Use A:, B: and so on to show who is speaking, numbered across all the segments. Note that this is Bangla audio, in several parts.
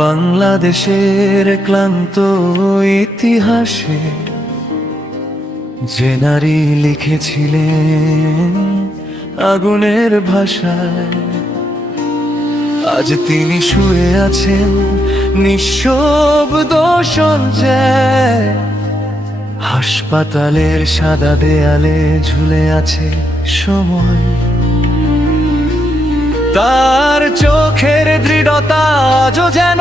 A: বাংলাদেশের ক্লান্ত ইতিহাসে যে নারী লিখেছিলেন আগুনের ভাষায়, আজ তিনি শুয়ে আছেন নিঃশব্দ হাসপাতালের সাদা দেয়ালে ঝুলে আছে সময়। তার চোখের দৃঢ়তা যেন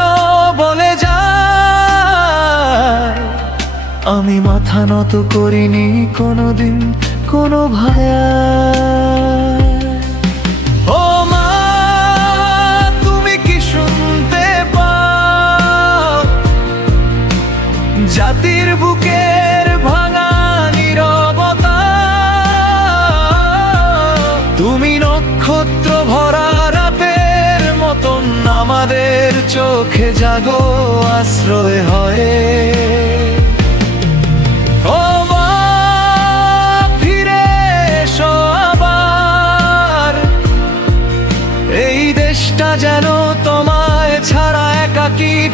A: আমি মাথা নত করিনি কোনোদিন কোনো ভায়া। ও মা, তুমি কি শুনতে পাও? জাতির বুকের ভাঙা নীরবতা। তুমি নক্ষত্র ভরা রাতের মতন আমাদের চোখে জাগো আশ্রয় হয়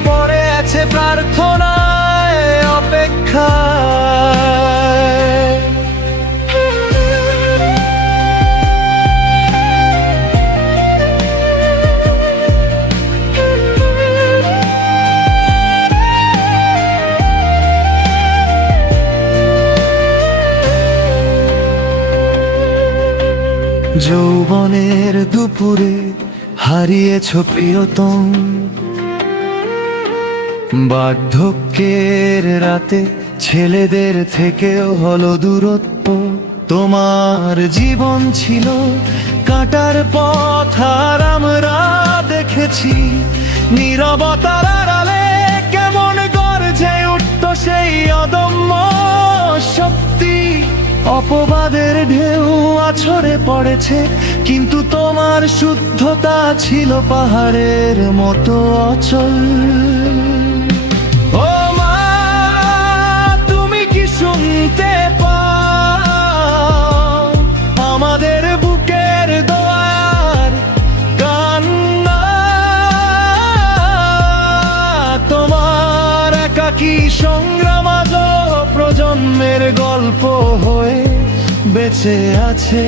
A: পড়ে আছে প্রার্থনায় অপেক্ষা যৌবনের দুপুরে হারিয়েছ প্রিয়তম। বার্ধক্যের রাতে ছেলেদের থেকেও হলো দূরত্ব। তোমার জীবন ছিল কাটার পথ আর আমরা দেখেছি। নীরবতার আড়ালে কেমন গর্জে উঠত সেই অদম্য শক্তি। অপবাদের ঢেউ আছড়ে পড়েছে, কিন্তু তোমার শুদ্ধতা ছিল পাহাড়ের মতো অচল। একাকি সংগ্রাম আজ প্রজন্মের গল্প হয়ে বেঁচে আছে।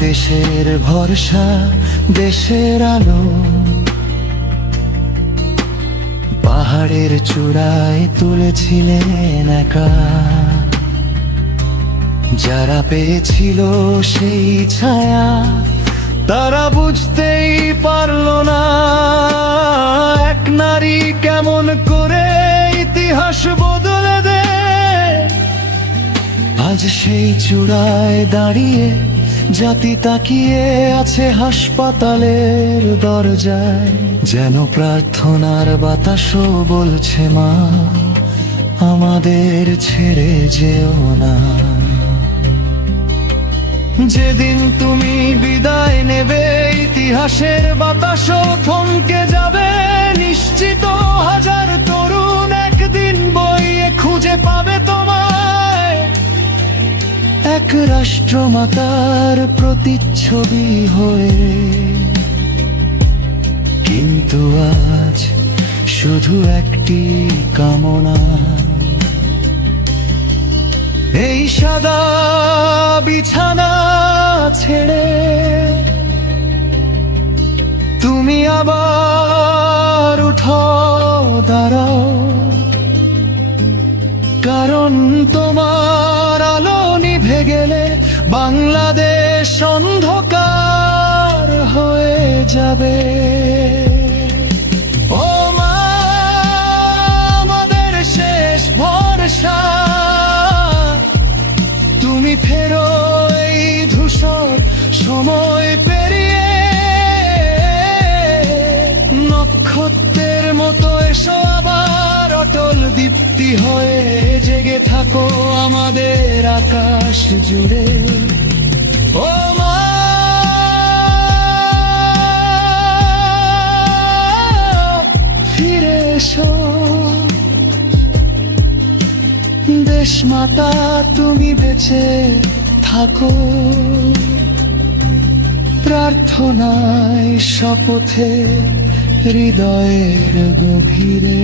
A: দেশের ভরসা, দেশের আলো। পাহাড়ের চূড়ায় তুলেছিলেন একা। যারা পেয়েছিল সেই ছায়া, তারা বুঝতেই পারল না। এক নারী কেমন করে ইতিহাস বদলে দেয় আজ সেই চূড়ায় দাঁড়িয়ে জাতি তাকিয়ে আছে হাসপাতালের দরজায়। যেন প্রার্থনার বাতাসও বলছে মা, আমাদের ছেড়ে যেও না। যেদিন তুমি বিদায় নেবে, ইতিহাসের বাতাসও থমকে যাবে, নিশ্চিত হাজার রাষ্ট্রমাতার প্রতিচ্ছবি হয়ে। কিন্তু আজ শুধু একটি কামনা। এই সাদা বিছানা ছেড়ে গেলে বাংলাদেশ অন্ধকার হয়ে যাবে। ও মা, আমাদের শেষ ভরসা। তুমি ফেরো এই ধূসর সময় পেরিয়ে। নক্ষত্রের মতো এসো আবার অটল দীপ্তি হয়ে জেগে থাকো আমাদের আকাশ জুড়ে। ও ফিরে এসো। দেশ মাতা, তুমি বেঁচে থাকো। প্রার্থনায় শপথে, হৃদয়ের গভীরে।